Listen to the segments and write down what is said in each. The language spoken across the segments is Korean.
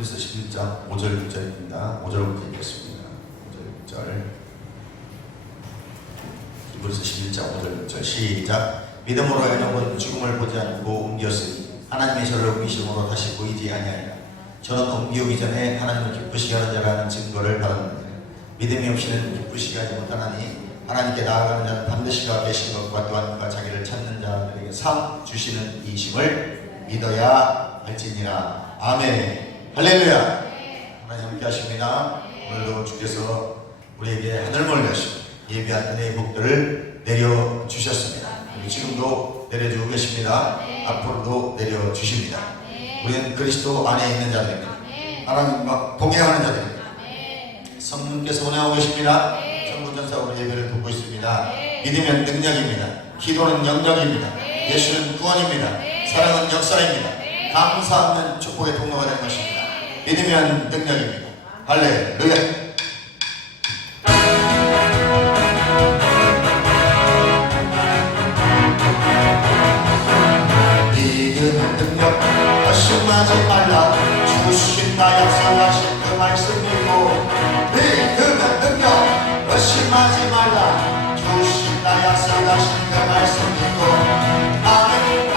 히브리서 11장 5절 6절입니다. 5절부터 읽겠습니다. 5절 6절. 히브리서 11장 5절 6절 시작. 믿음으로 에녹은 죽음을 보지 않고 옮겼으니 하나님의 저를 옮기심으로 다시 보이지 아니하리라. 저는 옮기오기 전에 하나님을 기쁘시게 하는 자라는 증거를 받았느니라. 믿음이 없이는 기쁘시게 하지 못하나니 하나님께 나아가는 자는 반드시 그가 계신 것과 또한 그가 자기를 찾는 자들에게 상 주시는 이심을 믿어야 할지니라. 아멘. 할렐루야. 하나님 함께 하십니다. 오늘도 주께서 우리에게 하늘문을 여시고 예비한 은혜의 복들을 내려주셨습니다. 지금도 내려주고 계십니다. 앞으로도 내려주십니다. 우리는 그리스도 안에 있는 자들입니다. 하나님과 동행하는 자들입니다. 성령께서 운행하고 계십니다. 전부전사 우리 예배를 돕고 있습니다. 믿으면 능력입니다. 기도는 영역입니다. 예수는 구원입니다. 사랑은 역사입니다. 감사하면 축복의 통로가 되는 것입니다. 믿으면 능력입니다. 할렐루야. 믿음은 능력, 의심하지 말라. 주신다 약속하신 그 말씀 믿고. 믿음은 능력, 의심하지 말라. 주신다 약속하신 그 말씀 믿고. 아멘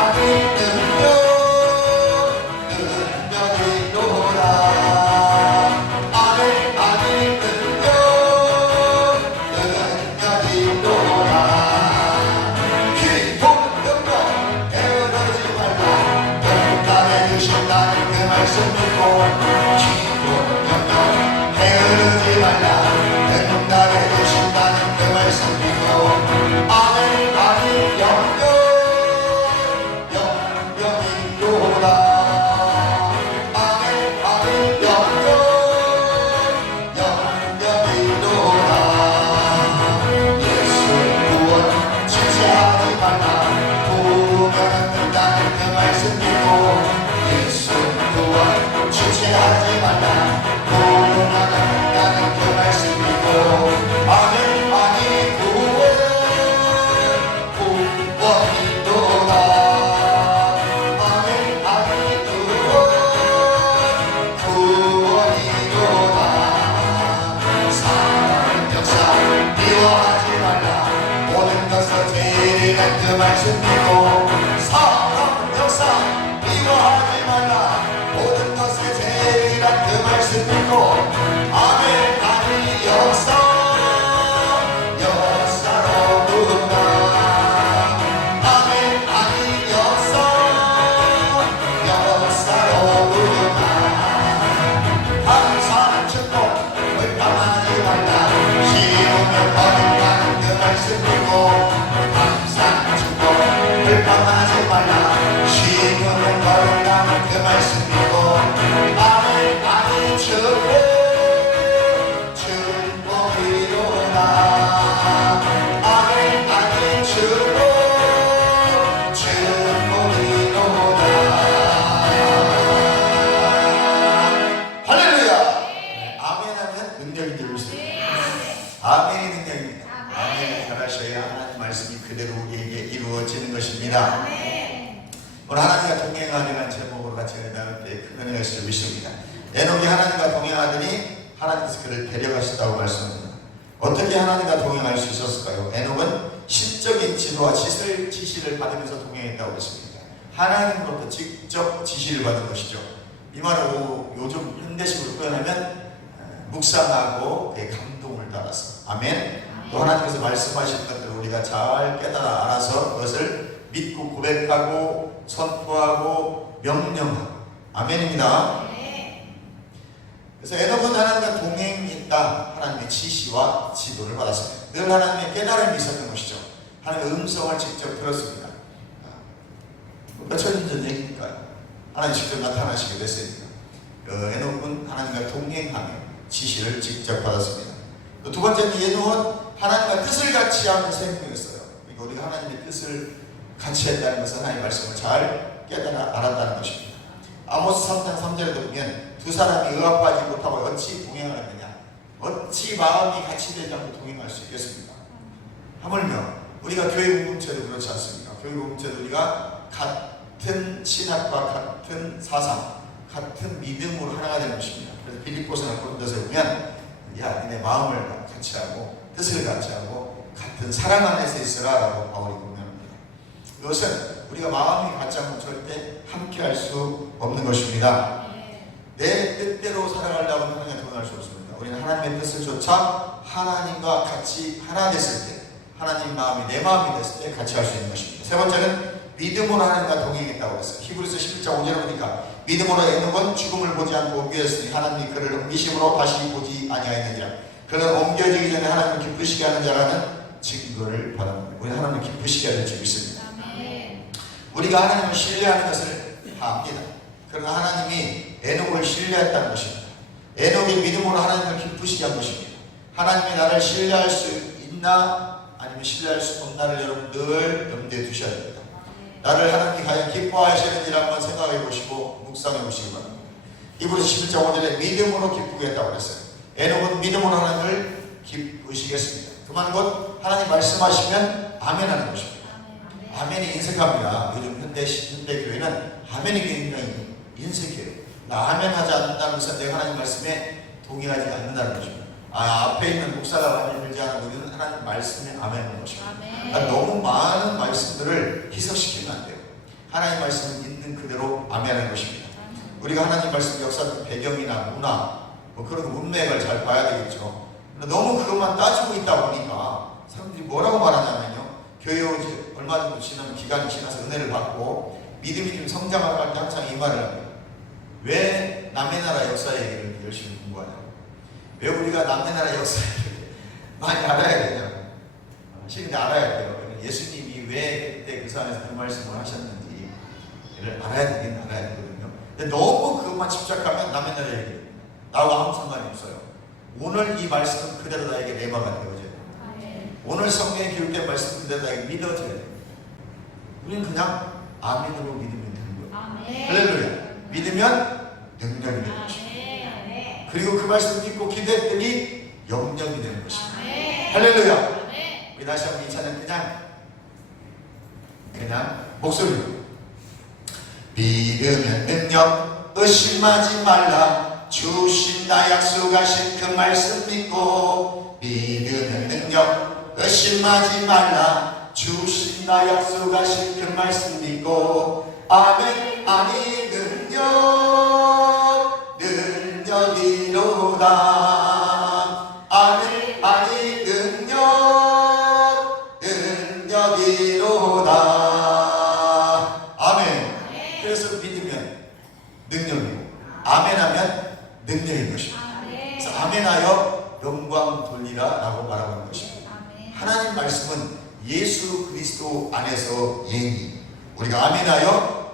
아멘. 오늘 하나님과 동행하리라는 제목으로 같이 나눌 때 큰 은혜가 있을 줄 믿습니다. 에녹이 하나님과 동행하더니 하나님께서 그를 데려가셨다고 말씀합니다. 어떻게 하나님과 동행할 수 있었을까요? 에녹은 신적인 지도와 지시를 받으면서 동행했다고 했습니다. 하나님으로부터 직접 지시를 받은 것이죠. 이 말을 요즘 현대식으로 표현하면 묵상하고 감동을 따라서. 아멘. 또 하나님께서 말씀하시는 것들을 우리가 잘 깨달아 알아서 그것을 믿고 고백하고 선포하고 명령하고. 아멘입니다. 그래서 에녹은 하나님과 동행했다. 하나님의 지시와 지도를 받았습니다. 늘 하나님의 깨달음이 있었던 것이죠. 하나님의 음성을 직접 들었습니다. 몇천 년 전 얘기니까요. 하나님 직접 나타나시게 됐으니까. 에녹은 하나님과 동행하며 지시를 직접 받았습니다. 또 두 번째는 에녹은 하나님과 뜻을 같이 하는 생명이었어요. 그러니까 우리가 하나님의 뜻을 같이 했다는 것은 하나님의 말씀을 잘 깨달아 알았다는 것입니다. 아모스 3장 3절에도 보면 두 사람이 의합하지 못하고 어찌 동행하느냐, 어찌 마음이 같이 되지 않고 동행할 수 있겠습니까? 하물며 우리가 교회 공동체도 그렇지 않습니까? 교회 공동체도 우리가 같은 신학과 같은 사상, 같은 믿음으로 하나가 되는 것입니다. 그래서 빌립보서나 고린도서에 보면 야 니네 마음을 같이 하고 뜻을 같이 하고 같은 사랑 안에서 있으라 라고 바울이 공면합니다. 이것은 우리가 마음이 같지 않으면 절대 함께 할 수 없는 것입니다. 내 뜻대로 살아가려고 하면 하나님과 동행할 수 없습니다. 우리는 하나님의 뜻을 조차 하나님과 같이 하나 됐을 때, 하나님 마음이 내 마음이 됐을 때 같이 할 수 있는 것입니다. 세 번째는 믿음으로 하나님과 동행했다고 했어요. 히브리서 11장 5절에 보니까 믿음으로 있는 건 죽음을 보지 않고 옮겨졌으니 하나님이 그를 옮기심으로 다시 보지 아니하였느니라. 그는 옮겨지기 전에 하나님을 기쁘시게 하는 자라는 증거를 받았습니다. 우리 하나님을 기쁘시게 하는 줄 믿습니다. 우리가 하나님을 신뢰하는 것을 다 압니다. 그러나 하나님이 에녹을 신뢰했다는 것입니다. 에녹이 믿음으로 하나님을 기쁘시게 한 것입니다. 하나님이 나를 신뢰할 수 있나 아니면 신뢰할 수 없나를 여러분 늘 염두에 두셔야 됩니다. 나를 하나님이 과연 기뻐하시는지를 한번 생각해 보시고 묵상해 보시기 바랍니다. 히브리서 11장 5절에 믿음으로 기쁘게 했다고 그랬어요. 에녹은 믿음으로 하나님을 기쁘시겠습니다. 그 말은 곧 하나님 말씀하시면 아멘 하는 것입니다. 아멘이 인색합니다. 요즘 현대 교회는 아멘이 굉장히 인색해요. 나 아멘 하지 않는다는 것은 내가 하나님 말씀에 동의하지 않는다는 것입니다. 앞에 있는 목사가 아멘 들지 않고 우리는 하나님 말씀에 아멘 하는 것입니다. 너무 많은 말씀들을 희석시키면 안 돼요. 하나님 말씀을 있는 그대로 아멘 하는 것입니다. 우리가 하나님 말씀 역사적 배경이나 문화 그런 문맥을 잘 봐야 되겠죠. 너무 그것만 따지고 있다 보니까 사람들이 뭐라고 말하냐면요. 교회 오지 얼마 정도 지나면 기간이 지나서 은혜를 받고 믿음이 좀 성장을 할 때 항상 이 말을 합니다. 왜 남의 나라 역사 얘기를 열심히 공부하냐고. 왜 우리가 남의 나라 역사 얘기를 많이 알아야 되냐고. 실은 알아야 돼요. 예수님이 왜 그때 그 상황에서 그 말씀을 하셨는지를 알아야 되긴 알아야 되거든요. 근데 너무 그것만 집착하면 남의 나라 얘기 나하고 아무 상관이 없어요. 오늘 이 말씀은 그대로 나에게 내마가 되어져요. 오늘 성경에 기록된 말씀 그대로 나에게 믿어져야 돼요. 우리는 그냥 아멘으로 믿으면 되는 거예요. 할렐루야. 믿으면 능력이 되는 것입니다. 그리고 그 말씀을 믿고 기도했더니 영역이 되는 것입니다. 할렐루야. 우리 다시 한번 이 찬양 그냥 목소리로 믿으면 능력 의심하지 말라. 주신다 약속하신 그 말씀 믿고 믿으면 능력 의심하지 말라. 주신다 약속하신 그 말씀 믿고 아멘. 아니 능력이로다. 아멘. 아니 능력이로다. 아멘. 그래서 믿으면 능력이고 아멘하면 능력인 것입니다. 그래서 아멘하여 영광 돌리라 라고 말하는 것입니다. 하나님 말씀은 예수 그리스도 안에서 예니 우리가 아멘하여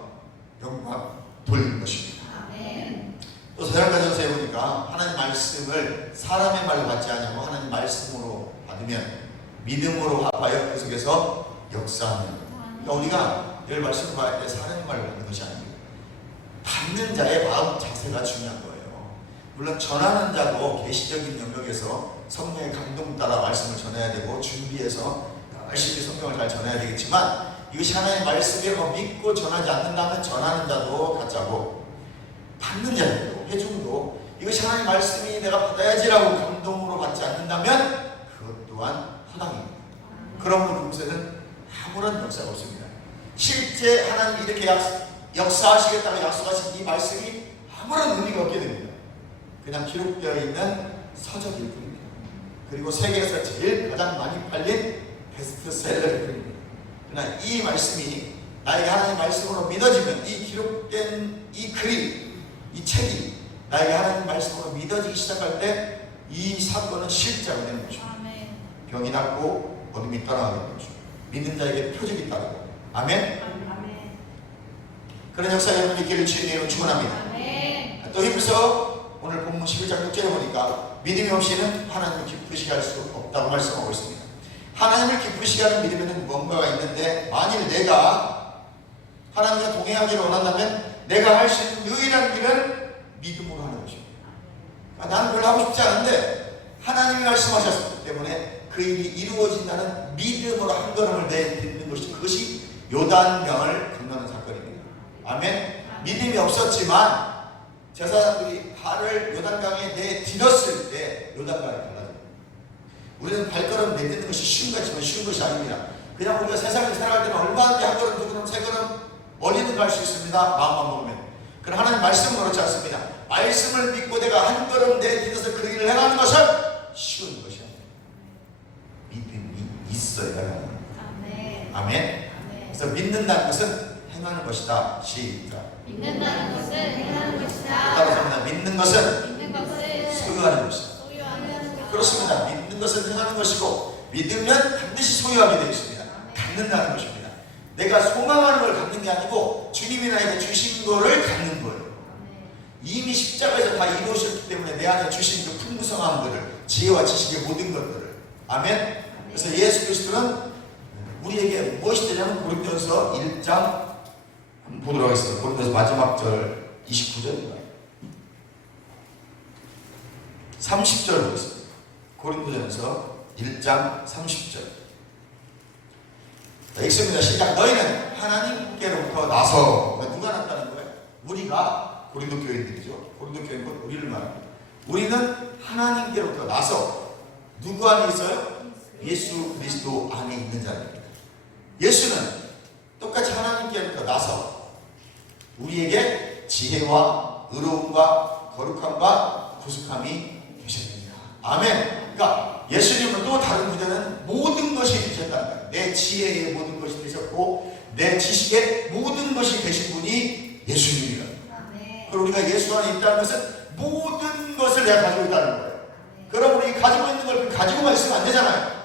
영광 돌리는 것입니다. 또 사랑가전서에 보니까 하나님 말씀을 사람의 말로 받지 않고 하나님 말씀으로 받으면 믿음으로 합하여 그 속에서 역사하는. 그러니까 우리가 늘 말씀을 받을 때 사람의 말을 받는 것이 아닙니다. 받는 자의 마음 자세가 중요한 거예요. 물론 전하는 자도 계시적인 영역에서 성령의 감동 따라 말씀을 전해야 되고 준비해서 열심히 성경을 잘 전해야 되겠지만 이것이 하나님의 말씀이라고 믿고 전하지 않는다면 전하는 자도 가짜고 받는 자도 회중도 이것이 하나님의 말씀이 내가 받아야지라고 감동으로 받지 않는다면 그것 또한 허당입니다. 그러므로 그곳에는 아무런 역사가 없습니다. 실제 하나님이 이렇게 역사하시겠다고 약속하신 이 말씀이 아무런 의미가 없게 됩니다. 그냥 기록되어 있는 서적일 뿐입니다. 그리고 세계에서 제일 가장 많이 팔린 베스트셀러일 뿐입니다. 그러나 이 말씀이 나에게 하나님의 말씀으로 믿어지면 이 기록된 이 글이 이 책이 나에게 하나님의 말씀으로 믿어지기 시작할 때 이 사건은 실제가 되는 것입니다. 병이 낫고 어둠이 떠나게 되는 것입니다. 믿는 자에게 표적이 따르고 아멘. 그런 역사 여러분 있기를 주의 이름으로 축원합니다. 또 히브리서 오늘 본문 11장 6절에 보니까 믿음이 없이는 하나님을 기쁘시게 할 수 없다고 말씀하고 있습니다. 하나님을 기쁘시게 하는 믿음에는 뭔가가 있는데 만일 내가 하나님과 동행하기를 원한다면 내가 할 수 있는 유일한 길은 믿음으로 하는 것입니다. 나는 그걸 하고 싶지 않은데 하나님이 말씀하셨기 때문에 그 일이 이루어진다는 믿음으로 한 걸음을 내딛는 것이 그것이 요단강을 건너는 사건입니다. 아멘. 믿음이 없었지만 제사장들이 발을 요단강에 내디뎠을 때 요단강이 달라져요. 우리는 발걸음 내딛는 것이 쉬운 것이지만 쉬운 것이 아닙니다. 그냥 우리가 세상을 살아갈 때는 얼마든지 한 걸음, 두 걸음, 세 걸음 어디든 갈 수 있습니다. 마음만 먹으면. 그러나 하나님 말씀은 그렇지 않습니다. 말씀을 믿고 내가 한 걸음 내딛어서 그 일을 행하는 것은 쉬운 것이 아니에요. 믿음이 있어야 합니다. 아멘. 아멘. 그래서 믿는다는 것은 행하는 것이다. 시작. 믿는다는 것은 행하는 것이다. 따라서 믿는 것은 믿는 것은 소유하는 것이다. 소유하는 것이다. 그렇습니다. 믿는 것은 행하는 것이고 믿으면 반드시 소유하게 되어 있습니다. 갖는다는 것입니다. 내가 소망하는 걸 갖는 게 아니고 주님이 나에게 주신 거를 갖는 거예요. 이미 십자가에서 다 이루어졌기 때문에 내 안에 주신 그 풍성한 것을, 지혜와 지식의 모든 것들을. 아멘. 그래서 예수 그리스도는 우리에게 무엇이 되냐면 고린도전서 1장 한번 보도록 하겠습니다. 고린도전서 마지막 절 29절입니다. 30절 보겠습니다. 고린도전서 1장 30절. 자, 읽습니다. 시작. 너희는 하나님께로부터 나서. 누가 났다는 거예요? 우리가 고린도 교인들이죠. 고린도 교인은 우리를 말합니다. 우리는 하나님께로부터 나서 누구 안에 있어요? 예수 그리스도 안에 있는 자입니다. 예수는 똑같이 하나님께로부터 나서 우리에게 지혜와 의로움과 거룩함과 구속함이 되셨습니다. 아멘. 그러니까 예수님은 또 다른 분야는 모든 것이 되셨다는 거예요. 내 지혜의 모든 것이 되셨고 내 지식의 모든 것이 되신 분이 예수님이다. 그리고 우리가 예수 안에 있다는 것은 모든 것을 내가 가지고 있다는 거예요. 그럼 우리 가지고 있는 걸 가지고만 있으면 안 되잖아요.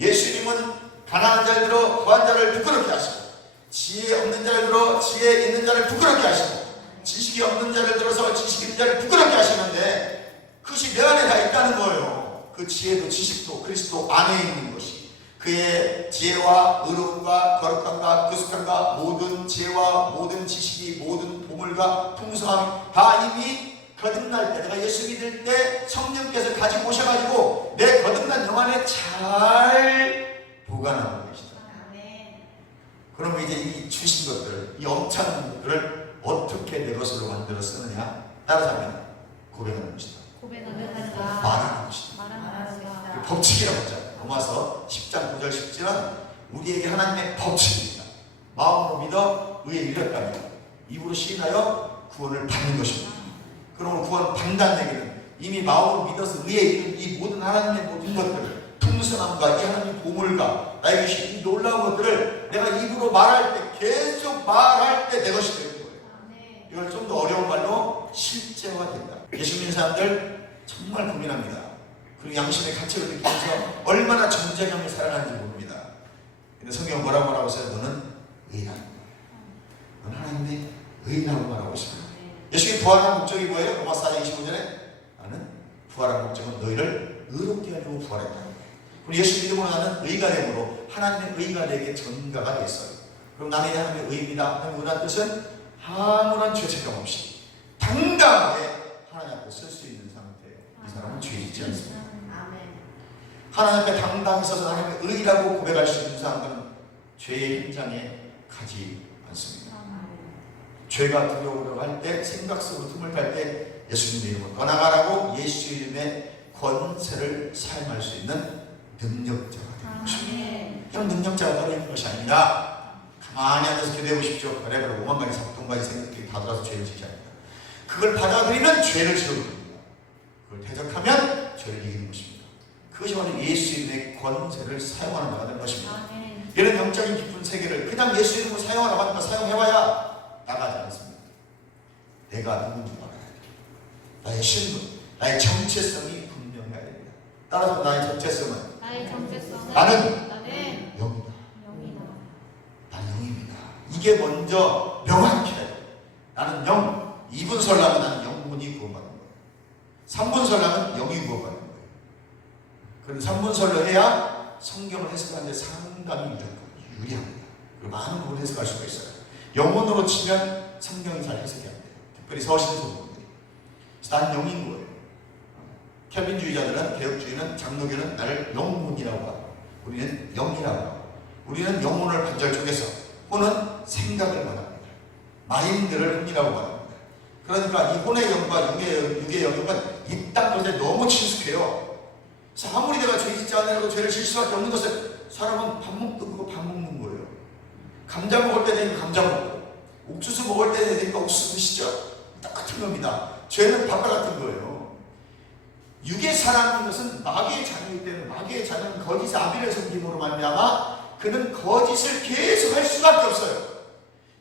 예수님은 가난한 자를 들어 부한 자를 부끄럽게 하시고 지혜 없는 자를 들어 지혜 있는 자를 부끄럽게 하시고 지식이 없는 자를 들어서 지식 있는 자를 부끄럽게 하시는데 그것이 내 안에 다 있다는 거예요. 그 지혜도 지식도 그리스도 안에 있는 것이 그의 지혜와 의로움과 거룩함과 구속함과 모든 지혜와 모든 지식이 모든 보물과 풍성함이 다 이미 거듭날 때 내가 예수 믿을 때 성령께서 가지고 오셔가지고 내 거듭난 영 안에 잘 보관하고 계시다. 그러면 이제 이 주신 것들, 이 엄청난 것들을 어떻게 내 것으로 만들어 쓰느냐? 따라잡으면 고백하는 것이다. 말하는 것이다. 그 법칙이라고 하죠. 로마서 10장 9절 10절은 우리에게 하나님의 법칙입니다. 마음으로 믿어 의에 이르렀다며 입으로 시인하여 구원을 받는 것입니다. 그러므로 구원을 받는다는 얘기는 이미 마음으로 믿어서 의에 이른 이 모든 하나님의 모든 것들을 풍성함과 이 하나님의 보물과 나에게 주신 이 놀라운 것들을 내가 입으로 말할 때 계속 말할 때 내 것이 되는 거예요. 이걸 좀 더 어려운 말로 실제화된다. 예수 믿는 사람들 정말 고민합니다. 그리고 양심의 가치를 느끼면서 얼마나 정제감을 살아가는지 모릅니다. 근데 성경은 뭐라고 말하고 있어요? 너는 의인하다. 너는 하나님의 의인하고 말하고 있습니다. 예수님이 부활한 목적이 뭐예요? 로마서 4장 25절에 나는 부활한 목적은 너희를 의롭게 하려고 부활했다. 그리고 예수 믿음으로 나는 의가 되므로 하나님의 의가 내게 전가가 됐어요. 그럼 나는 하나님의 의입니다. 하나님의 의란 뜻은 아무런 죄책감 없이 당당하게 하나님 앞에 설 수 있는 상태. 이 사람은 죄 짓지 않습니다. 하나님 앞에 당당히 서서 하나님의 의라고 고백할 수 있는 사람들은 죄의 현장에 가지 않습니다. 죄가 두려우려고 할 때, 생각 속으로 틈을 탈 때 예수님의 이름으로 떠나가라고 예수 이름의 권세를 사용할 수 있는 능력자가 되는 것입니다. 그런 능력자가 떨어지는 것이 아닙니다. 가만히 앉아서 기도해 보십시오. 별의별 5만 가지 작동가지 생각들이 다 돌아서 죄를 짓지 않습니다. 그걸 받아들이면 죄를 지어버립니다. 그걸 대적하면 죄를 이기는 것입니다. 그것이 바로 예수 이름의 권세를 사용하는 자가 되는 것입니다. 이런 영적인 깊은 세계를 그냥 예수 이름으로 사용하라고 하니까 사용해봐야 나가지 않습니다. 내가 누군지 알아야 돼요. 나의 신분, 나의 정체성이 분명해야 됩니다. 따라서 나의 정체성은 나는 영이다. 나는 영입니다. 이게 먼저 명확해야 돼요. 나는 영. 2분 설라면 나는 영분이 구원받는 거예요. 3분 설라면 영이 구원받는 거예요. 그럼 3분 설로 해야 성경을 해석하는데 상당히 유리합니다. 그리고 많은 부분을 해석할 수가 있어요. 영혼으로 치면 성경이 잘 해석이 안 돼요. 특별히 서신서 부분들이. 난 영인 거예요. 켈빈주의자들은, 개혁주의는, 장로교는 나를 영혼이라고 하고 우리는 영이라고 하고 우리는 영혼을 반절 쪼개서 혼은 생각을 말합니다. 마인드를 혼이라고 말합니다. 그러니까 이 혼의 영과 육의 영역은 이딴 것에 너무 친숙해요. 그래서 아무리 내가 죄 짓지 않으려고 죄를 질 수밖에 없는 것은 사람은 밥 먹는 거예요. 감자 먹을 때 되니까 감자 먹고, 옥수수 먹을 때 되니까 옥수수 드시죠? 똑같은 겁니다. 죄는 밥과 같은 거예요. 육의 사람인 것은 마귀의 자녀이기 때문에 마귀의 자녀는 거짓의 아비를 섬김으로 말미암아 그는 거짓을 계속 할 수밖에 없어요.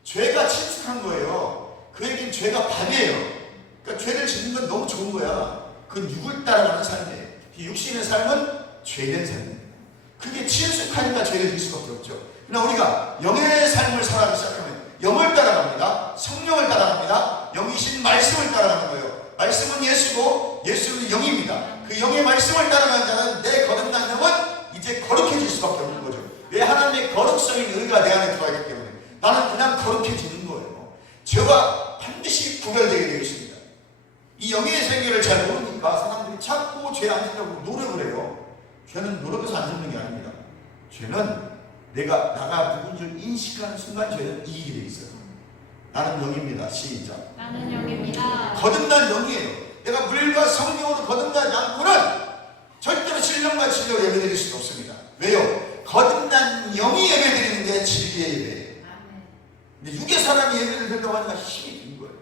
죄가 친숙한 거예요. 그에겐 죄가 밥이에요. 그러니까 죄를 짓는 건 너무 좋은 거야. 그건 육을 따라가는 삶이에요. 육신의 삶은 죄된 삶이에요. 그게 친숙하니까 죄를 질 수밖에 없죠. 그러나 우리가 영의 삶을 살아가기 시작하면 영을 따라갑니다. 성령을 따라갑니다. 영이신 말씀을 따라가는 거예요. 말씀은 예수고 예수는 영입니다. 그 영의 말씀을 따라가는 자는 내 거듭난 영은 이제 거룩해질 수밖에 없는 거죠. 왜? 하나님의 거룩성인 의가 내 안에 들어가기 때문에 나는 그냥 거룩해지는 거예요. 죄와 반드시 구별되게 되어 있습니다. 이 영의 세계를 잘 모르니까 사람들이 자꾸 죄 안 지려고 노력을 해요. 죄는 노력해서 안 짓는 게 아닙니다. 죄는 나가 누군 줄 인식하는 순간 죄는 이기게 되어 있어요. 나는 영입니다. 시작. 나는 영입니다. 거듭난 영이에요. 내가 물과 성령으로 거듭나지 않고는 절대로 신령과 진리로 예배드릴 수가 없습니다. 왜요? 거듭난 영이 예배드리는 게 진리의 예배예요. 근데 육의 사람이 예배를 드린다고 하니까 힘이 든 거예요.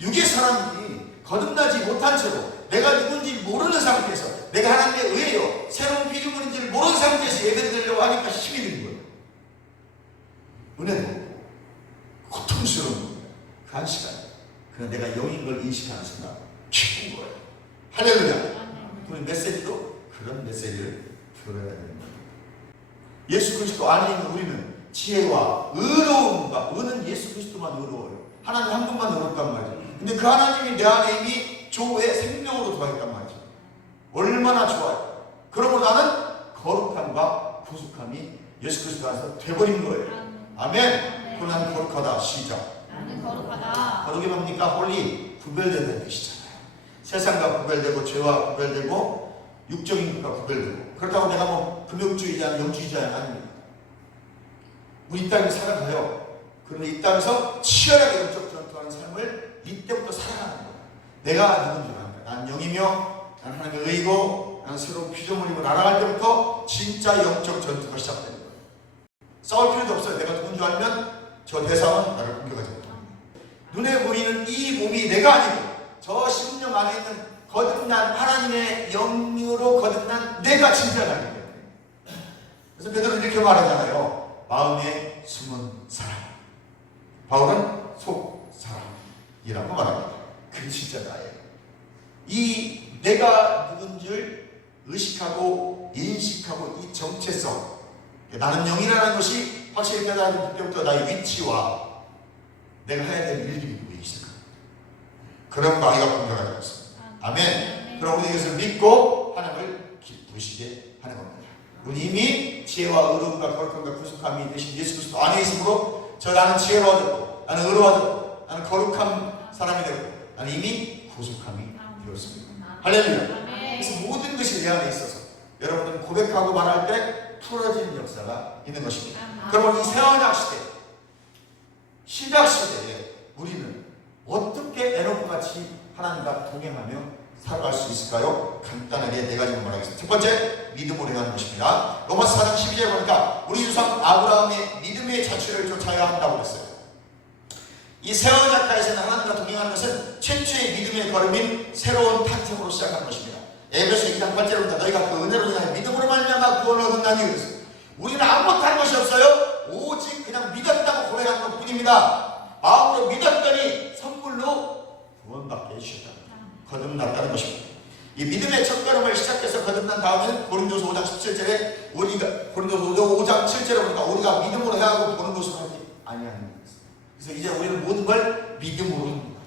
육의 사람이 거듭나지 못한 채로 내가 누군지 모르는 상태에서 내가 하나님의 의예요, 새로운 피조물인지를 모르는 상태에서 예배를 드리려고 하니까 힘이 든 거예요. 은혜도 고통스러운 거예요. 그 한 시간 그냥 내가 영인 걸 인식하는 순간 기쁜 거예요. 할렐루야. 우리 메시지도 그런 메시지를 들어야 되는 거예요. 예수 그리스도 안에 있는 우리는 지혜와 의로움과, 의는 예수 그리스도만 의로워요. 하나님 한 분만 의롭단 말이죠. 근데 그 하나님이 내 안에 이미 조의 생명으로 들어와 있단 말이죠. 얼마나 좋아요. 그러므로 나는 거룩함과 구속함이 예수 그리스도 안에서 돼버린 거예요. 아멘. 그럼 나는 거룩하다. 시작. 나는 거룩하다. 거룩이 뭡니까? 홀리, 구별된다는 뜻이잖아요. 세상과 구별되고 죄와 구별되고 육적인 것과 구별되고. 그렇다고 내가 뭐 금욕주의자, 영주의자는 아닙니다. 우리 이 땅에 살아가요. 그러면 이 땅에서 치열하게 영적 전투하는 삶을 이때부터 살아가는 거예요. 내가 누군지 아는 거예요. 난 영이며 나는 하나님의 의고 나는 새로운 피조물이고 날아갈 때부터 진짜 영적 전투가 시작되는 거예요. 싸울 필요도 없어요. 내가 누군지 알면 저 대상은 나를 공격하지 못합니다. 눈에 보이는 이 몸이 내가 아니고 저 심령 안에 있는 거듭난 하나님의 영으로 거듭난 내가 진짜 나기 때문에. 그래서 베드로는 이렇게 말하잖아요. 마음에 숨은 사람. 바울은 속 사람이라고 말합니다. 그게 진짜 나예요. 이 내가 누군지를 의식하고 인식하고 이 정체성, 나는 영이라는 것이 확실히 깨달아진 그때부터 나의 위치와 내가 해야 될 일들이 보이기 시작합니다. 그런 마귀가 공격하지 않습니다. 아멘. 그럼 우리 이것을 믿고 하나님을 기쁘시게 하는 겁니다. 우리 이미 지혜와 의로움과 거룩함과 구속함이 되신 예수 그리스도 안에 있으므로 나는 지혜로워졌고 나는 의로워졌고 나는 거룩한 사람이 되고 나는 이미 구속함이 되었습니다. 할렐루야. 그래서 모든 것이 내 안에 있어서 여러분은 고백하고 말할 때 풀어지는 역사가 있는 것입니다. 그러면 이 새언약 시대, 신약 시대에 우리는 어떻게 에노크같이 하나님과 동행하며 살아갈 수 있을까요? 간단하게 네 가지만 말하겠습니다. 첫 번째, 믿음으로 행하는 것입니다. 로마서 4장 12절에 보니까 우리 조상 아브라함의 믿음의 자취를 쫓아야 한다고 했어요. 이 새언약가에서는 하나님과 동행하는 것은 최초의 믿음의 걸음인 새로운 탄생으로 시작하는 것입니다. 에베소 2장 8절에 보니까 너희가 그 은혜로 인하여 믿음으로 말미암아 구원을 얻었나니 그랬어요. 우리는 아무것도 한 것이 없어요. 오직 그냥 믿었다고 고백하는 것 뿐입니다. 마음으로 믿었더니 선물로 구원받게 해주셨다. 거듭났다는 것입니다. 이 믿음의 첫걸음을 시작해서 거듭난 다음에는 고린도서 5장 17절에 고린도서 5장 7절에 보니까 우리가 믿음으로 해하고 보는 것으로 하지 아니하는 것입니다. 그래서 이제 우리는 모든 걸 믿음으로 합니다.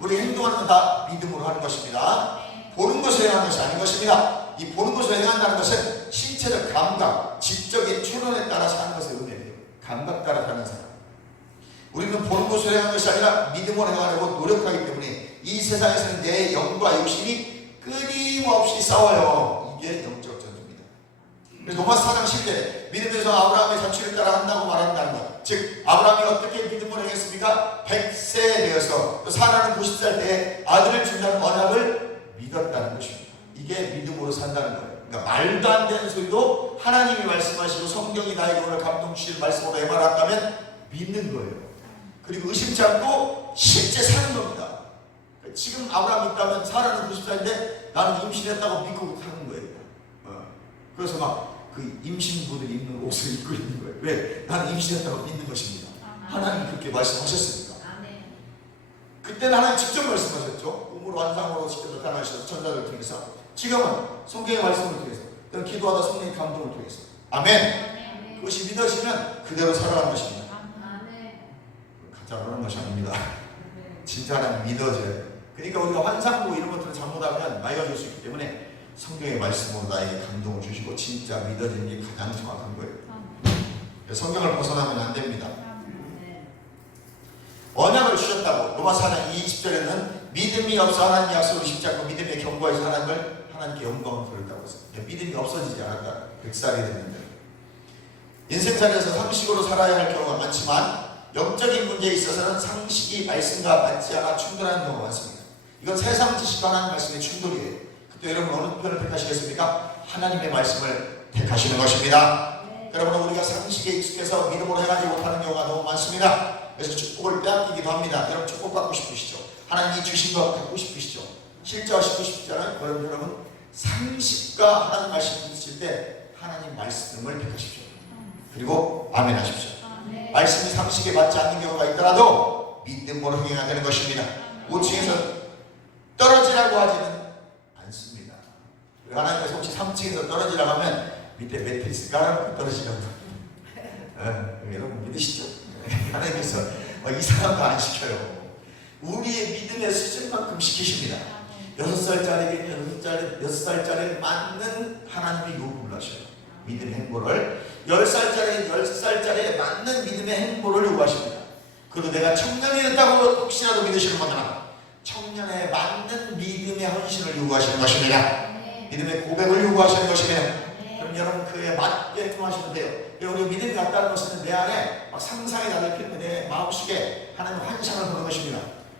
우리 행동하는 건 다 믿음으로 하는 것입니다. 보는 것을 행하는 것이 아닌 것입니다. 이 보는 것을 행한다는 것은 신체적 감각, 지적인 추론에 따라서 하는 것을 의미해요. 감각 따라 하는 사람. 우리는 보는 것을 행하는 것이 아니라 믿음으로 행하려고 노력하기 때문에 이 세상에서는 내 영과 육신이 끊임없이 싸워요. 이게 영적 전투입니다. 그래서 로마서 4장 10절에 믿음에서 아브라함의 자취를 따라간다고 말한다는 것. 즉 아브라함이 어떻게 믿음으로 행했습니까? 100세 되어서 또 사라는 90살 때에 아들을 준다는 언약을 믿었다는 것입니다. 이게 믿음으로 산다는 거예요. 그러니까 말도 안 되는 소리도 하나님이 말씀하시고 성경이 나에게 오늘 감동 주시는 말씀으로 해말한다면 믿는 거예요. 그리고 의심치 않고 실제 사는 겁니다. 지금 아브라함이 있다면 사라는 90살인데 나는 임신했다고 믿고 사는 거예요. 그래서 막 그 임신부들이 입는 옷을 입고 있는 거예요. 왜? 나는 임신했다고 믿는 것입니다. 하나님 그렇게 말씀하셨습니다. 그때는 하나님 직접 말씀하셨죠. 꿈으로 환상으로 직접 나타나셔서 천사를 통해서. 지금은 성경의 말씀을 통해서, 또는 기도하다 성령의 감동을 통해서. 아멘. 그것이 믿어지면 그대로 살아가는 것입니다. 가짜로는 것이 아닙니다. 진짜 하나님 믿어져요. 그러니까 우리가 환상 보고 이런 것들을 잘못하면 맑아질 수 있기 때문에 성경의 말씀으로 나에게 감동을 주시고 진짜 믿어지는 게 가장 정확한 거예요. 성경을 벗어나면 안 됩니다. 언약을 주셨다고 로마 4장 20절에는 믿음이 없어 하나님 약속을 쉽지 않고 믿음의 경고에서 하나님께 영광을 돌렸다고 했습니다. 믿음이 없어지지 않았다. 100살이 됐는데 인생살이에서 상식으로 살아야 할 경우가 많지만 영적인 문제에 있어서는 상식이 말씀과 맞지 않아 충돌하는 경우가 많습니다. 이건 세상 지식과 하나님 말씀의 충돌이에요. 그때 여러분 어느 편을 택하시겠습니까? 하나님의 말씀을 택하시는 것입니다. 여러분 우리가 상식에 익숙해서 믿음으로 행하지 못하는 경우가 너무 많습니다. 그래서 축복을 빼앗기기도 합니다. 여러분 축복 받고 싶으시죠? 하나님이 주신 것 갖고 싶으시죠? 실제하시고 싶잖아요. 여러분 상식과 하나님 말씀 드실 때 하나님 말씀을 택하십시오. 그리고 아멘 하십시오. 말씀이 상식에 맞지 않는 경우가 있더라도 믿음으로 행해야 되는 것입니다. 5층에서 떨어지라고 하지는 않습니다. 하나님께서 혹시 3층에서 떨어지라고 하면 밑에 매트리스 깔아놓고 떨어지라고 여러분 믿으시죠? 하나님께서 이상한 거 안 시켜요. 우리의 믿음의 수준만큼 시키십니다. 6살짜리에게 6살짜리에 맞는 하나님의 요구를 하셔요. 믿음의 행보를 10살짜리에 맞는 믿음의 행보를 요구하십니다. 그리고 내가 청년이 됐다고 혹시라도 믿으시는 분들은 청년에 맞는 믿음의 헌신을 요구하시는 것입니다. 믿음의 고백을 요구하시는 것이네요. 그럼 여러분 그에 맞게 행동하시면 돼요. 우리 믿음이 같다는 것은 내 안에 막 상상이 나를 피우는 내 마음속에 하나님 환상을 보는 것입니다.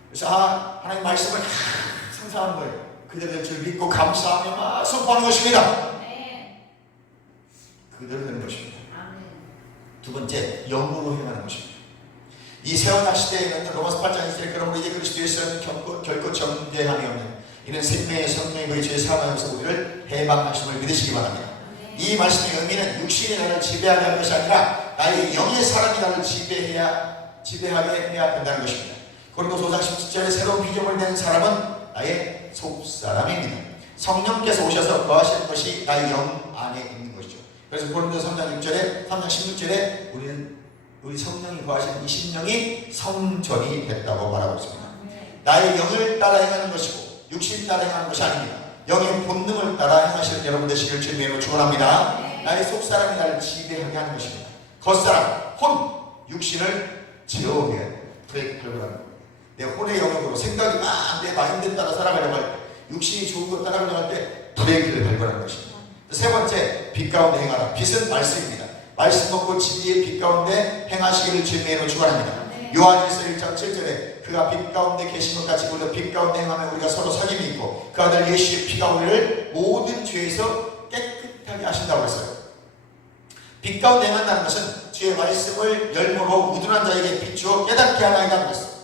그래서 하나님 말씀을 상상하는 거예요. 그대로 될 줄 믿고 감사하며 막 선포하는 것입니다. 그대로 되는 것입니다. 두 번째, 영으로 행하는 것입니다. 이 세원학 시대에는 로마서 8장 2절에 그러므로 이제 그리스도에서는 결코 정죄함이 없는 이는 생명의 성령의 죄 사함에서 우리를 해방하심을 믿으시기 바랍니다. 이 말씀의 의미는 육신이 나를 지배하게 할 것이 아니라 나의 영의 사람이 나를 지배하게 해야 된다는 것입니다. 고린도서 5장 17절에 새로운 피조물 된 사람은 나의 속사람입니다. 성령께서 오셔서 거하시는 것이 나의 영 안에 있는 것이죠. 그래서 고린도서 3장 16절에 우리 성령이 거하시는 이 심령이 성전이 됐다고 말하고 있습니다. 나의 영을 따라 행하는 것이고 육신 따라 행하는 것이 아닙니다. 영의 본능을 따라 행하시는 여러분 되시기를 주님의 이름으로 축원합니다. 나의 속사람이 나를 지배하게 하는 것입니다. 겉사람, 혼, 육신을 제어해야 돼요. 브레이크 밟으라는 거예요. 내 혼의 영역으로 생각이 막 내 마인드 따라 살아가려고 할 때, 육신이 좋은 것 따라가려고 할 때 브레이크를 밟으라는 것입니다. 세 번째, 빛 가운데 행하라. 빛은 말씀입니다. 말씀 먹고 진리의 빛 가운데 행하시기를 주님의 이름으로 축원합니다. 요한일서 1장 7절에 그가 빛 가운데 계신 것 같이 우리도 빛 가운데 행하면 우리가 서로 사귐이 있고 그 아들 예수의 피가 우리를 모든 죄에서 깨끗하게 하신다고 했어요. 빛 가운데 행한다는 것은 주의 말씀을 열무로 우둔한 자에게 비추어 깨닫게 하나이라는 것입니다.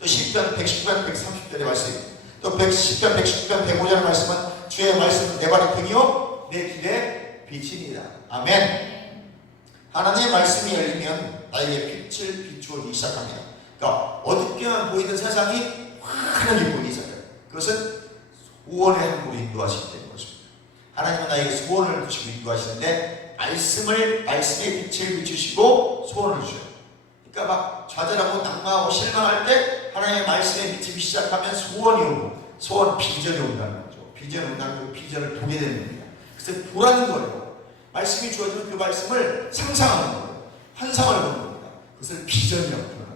또 시편 110편 130절의 말씀입니다. 또 110편 119편 105절의 말씀은 주의 말씀은 내 발의 등이요 내 길의 빛이니이다. 아멘. 하나님의 말씀이 열리면 나에게 빛을 비추어주기 시작합니다. 그러니까 어둡게만 보이던 세상이 환하게 보이기 시작해요. 그것은 소원의 행보로 인도하시기 때문인 것입니다. 하나님은 나에게 소원을 주시고 인도하시는데 말씀의 빛을 비추시고 소원을 주셔요. 그러니까 막 좌절하고 낙마하고 실망할 때 하나님의 말씀에 비치기 시작하면 소원이 오고 소원 비전이 온다는 거죠. 비전이 온다는 그 비전을 보게 되는 겁니다. 그래서 보라는 거예요. 말씀이 주어지면 그 말씀을 상상하는 거예요. 환상을 보는 겁니다. 그것을 비전이라고 표현합니다.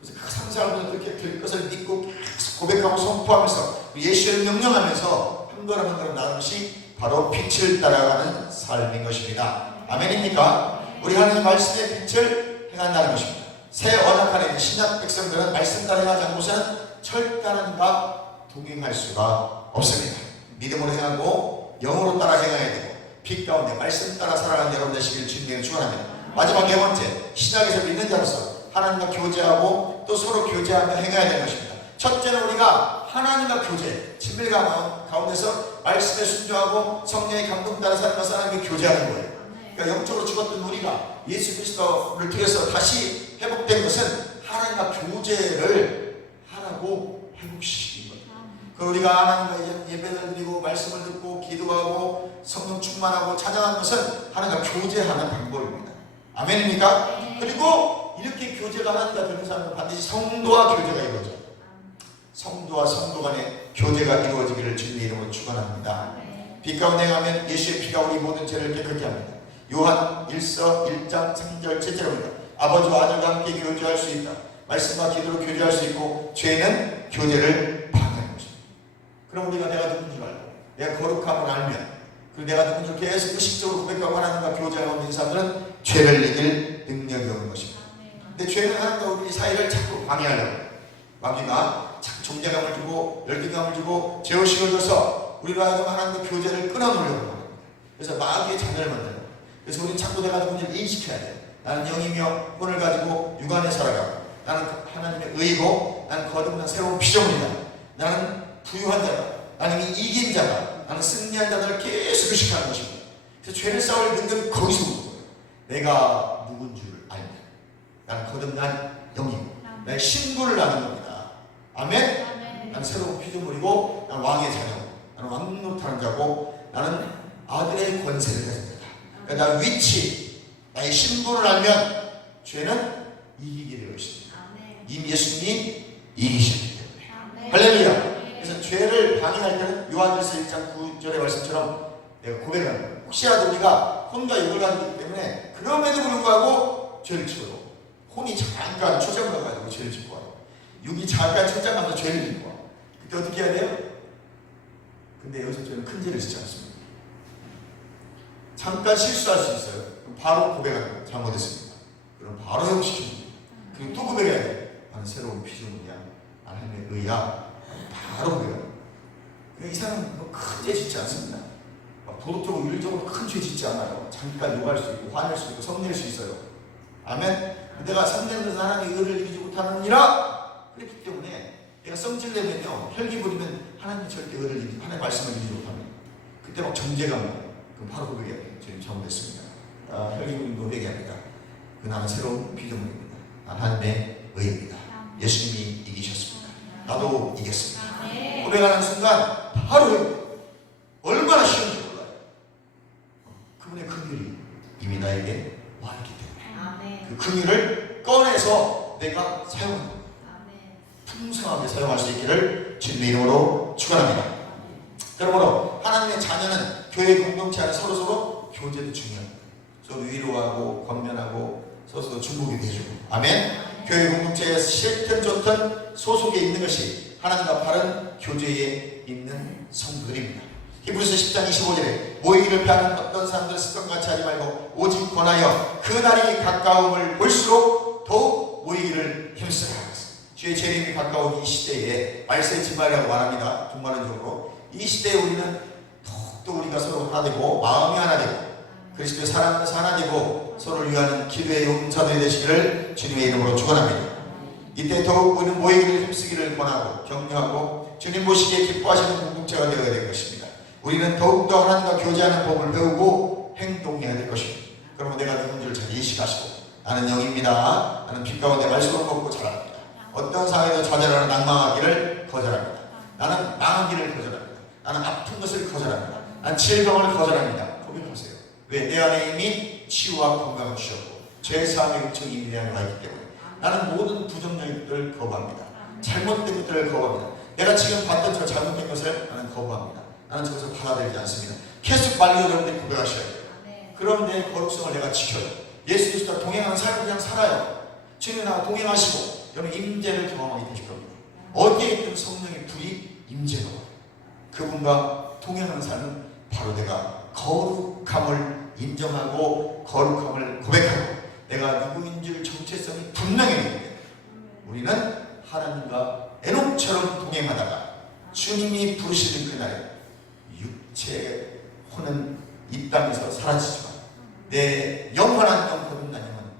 그래서 그 상상을 보면 그렇게 될 것을 믿고 계속 고백하고 선포하면서 예수를 명령하면서 한 걸음 한 걸음 나아가는 것이 바로 빛을 따라가는 삶인 것입니다. 아멘입니까? 우리 하나님 말씀의 빛을 행한다는 것입니다. 새 언약 안에 있는 신약 백성들은 말씀 따라 행하지 않고서는 철다란과 동행할 수가 없습니다. 믿음으로 행하고 영으로 따라 행해야 되고 빛 가운데 말씀 따라 살아가는 여러분 되시기를 주님께 축원합니다. 마지막 네 번째, 신약에서 믿는 자로서 하나님과 교제하고 또 서로 교제하며 행해야 되는 것입니다. 첫째는 우리가 하나님과 교제, 친밀감 가운데서 말씀에 순종하고 성령의 감동 따라 살면서 하나님과 교제하는 거예요. 그러니까 영적으로 죽었던 우리가 예수 그리스도를 통해서 다시 회복된 것은 하나님과 교제를 하라고 회복시킨 거예요. 그 우리가 하나님과 예배를 드리고 말씀을 듣고 기도하고 성령 충만하고 찬양하는 것은 하나님과 교제하는 방법입니다. 아멘입니까? 그리고 이렇게 교제가 하나님과 되는 사람은 반드시 성도와 교제가 이루어져요. 성도와 성도 간의 교제가 이루어지기를 주님의 이름으로 축원합니다. 빛 가운데 가면 예수의 피가 우리 모든 죄를 깨끗게 합니다. 요한 1서 1장 3절 7절입니다. 아버지와 아들과 함께 교제할 수 있다. 말씀과 기도로 교제할 수 있고 죄는 교제를 방해하는 것입니다. 그럼 우리가 내가 누군지 알고 내가 거룩함을 알면 그리고 내가 누군지 계속 의식적으로 고백하고 하나님과 교제하고 있는 사람들은 죄를 이길 능력이 없는 것입니다. 근데 죄는 하나님과 우리 사이를 자꾸 방해하려고 마귀가 자꾸 존재감을 주고 열등감을 주고 죄의식을 줘서 우리로 하여금 하나님과 교제를 끊어놓으려고 합니다. 그래서 마귀의 자녀를 만들어요. 그래서 우리는 자꾸 내가 누군지를 인식해야 돼요. 나는 영이며 혼을 가지고 육안에 살아가고 나는 하나님의 의고 나는 거듭난 새로운 피조물이다. 나는 부유한 자다. 나는 이긴 자다. 나는 승리한 자들을 계속 의식하는 것입니다. 그래서 죄를 싸울 능력이 거기서 오는 거예요. 내가 누군 줄 알면 나는 거듭난 영이고 나의 신분을 아는 겁니다. 아멘? 나는 새로운 피조물이고 나는 왕의 자녀고 나는 왕노릇하는 자고 나는 아들의 권세를 가진 자다. 그러니까 나의 위치, 나의 신분을 알면 죄는 이기게 되어 있습니다. 이미 예수님이 이기셨기 때문에. 할렐루야. 그래서 죄를 방해할 때는 요한일서 1장 9절의 말씀처럼 내가 고백하는 거예요. 혹시라도 우리가 혼과 욕을 가지기 때문에 그럼에도 불구하고 죄를 지어요. 혼이 잠깐 초장 가가지고 죄를 짓고 와요. 육이 잠깐 초장 가서 죄를 짓고 와요. 그때 어떻게 해야 돼요? 근데 여기서 저는 큰 죄를 짓지 않습니다. 잠깐 실수할 수 있어요. 그럼 바로 고백하는 거예요. 잘못했습니다. 그럼 바로 회복시킵니다. 그리고 또 고백해야 돼요. 나는 새로운 피조물이야. 하나님의 의야. 바로 고백해요. 이 사람은 큰 죄 짓지 않습니다. 도덕적으로 윤리적으로 큰 죄 짓지 않아요. 잠깐 욕할 수 있고 화낼 수 있고 성낼 수 있어요. 아멘. 내가 성내는 하나님의 의를 이기지 못하느니라 그랬기 때문에 내가 성질내면요 혈기 부리면 하나님의 절대 의를 이기지 하나님의 말씀을 이기지 못합니다. 그때 막 정죄감 나요. 그럼 바로 고백해야 돼요. 지금 잘못했습니다. 혈기 부림도 회개합니다. 그 나는 새로운 피조물입니다. 하나님의 의입니다. 예수님이 이기셨습니다. 나도 이겼습니다. 고백하는 순간 바로 얼마나 쉬운지 몰라요. 그분의 긍휼이 이미 나에게 와 있기 때문에 그 긍휼을 꺼내서 내가 사용합니다. 풍성하게 사용할 수 있기를 주님의 이름으로 축원합니다. 그러므로 하나님의 자녀는 교회 공동체 안에 서로서로 교제도 중요합니다. 서로 위로하고 권면하고 서로 중보기도 해주고 아멘. 교회 공동체에 싫든 좋든 소속에 있는 것이 하나님과 바른 교제에 있는 성도들입니다. 히브리서 10장 25절에 모이기를 피하는 어떤 사람들은 습관같이 하지 말고 오직 권하여 그 날이 가까움을 볼수록 더욱 모이기를 힘쓰라. 주의 재림이 가까운 이 시대에 말세의 지말이라고 말합니다. 종말론적으로 이 시대에 우리는 더욱더 우리가 서로 하나 되고 마음이 하나 되고 그리스도의 사랑에서 하나 되고 서로를 위하는 기도의 용사들이 되시기를 주님의 이름으로 축원합니다. 이때 더욱 우리는 모이기를 힘쓰기를 권하고 격려하고 주님 보시기에 기뻐하시는 공동체가 되어야 될 것입니다. 우리는 더욱더 하나님과 교제하는 법을 배우고 행동해야 될 것입니다. 그러면 내가 누군지를 잘 인식하시고 나는 영입니다. 나는 빛 가운데 말씀을 먹고 자랍니다. 어떤 상황에도 좌절하는 낭망하기를 거절합니다. 나는 망하기를 거절합니다. 나는 아픈 것을 거절합니다. 나는 질병을 거절합니다. 고백하세요. 왜? 내 안에 이미 치유와 건강을 주셨고 죄사함의 은총이 이미 내 안에 와 있기 때문에 나는 모든 부정적인 것들을 거부합니다. 잘못된 것들을 거부합니다. 내가 지금 봤던 저 잘못된 것을 나는 거부합니다. 나는 저것을 받아들이지 않습니다. 계속 빨리 여러분들이 고백하셔야 돼요. 그럼 내 거룩성을 내가 지켜요. 예수 그리스도와 동행하는 삶을 그냥 살아요. 주님 나와 동행하시고 여러분 임재를 경험하게 되실 겁니다. 어디에 있든 성령의 불이 임재가 와요. 그분과 동행하는 삶은 바로 내가 거룩함을 인정하고 거룩함을 고백하고 내가 누구인 줄 정체성이 분명히 되는데 우리는 하나님과 에녹처럼 동행하다가 주님이 부르시는 그날에 육체의 혼은 이 땅에서 사라지지만 내 영원한 영혼은 아니면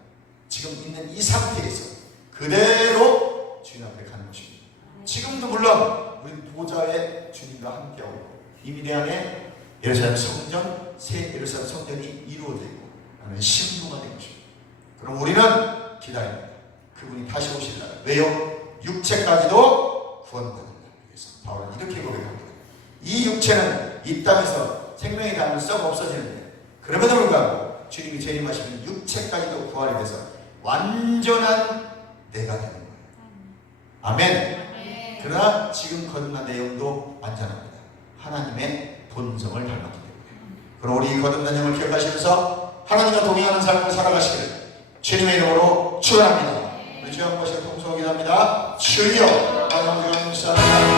지금 있는 이 상태에서 그대로 주님 앞에 가는 것입니다. 지금도 물론 우리 보좌에 주님과 함께하고 이미 내 안에 예루살렘 성전, 새 예루살렘 성전이 이루어지고 나는 신부가 된 것입니다. 그럼 우리는 기다립니다. 그분이 다시 오실 날. 왜요? 육체까지도 구원받는 날 위해서 바울은 이렇게 고백합니다. 이 육체는 이 땅에서 생명의 담을 썩어 없어지는데 그럼에도 불구하고 주님이 재림하시면 육체까지도 부활이 돼서 완전한 내가 되는 거예요. 아멘. 그러나 지금 거듭난 내 영도 완전합니다. 하나님의 본성을 닮았기 때문에. 그럼 우리 거듭난 영을 기억하시면서 하나님과 동행하는 삶을 살아가시기를 주님의 이름으로 축원합니다. 우리 주여 한 번씩 통성하게 합니다. 주여 하나님 사랑합니다.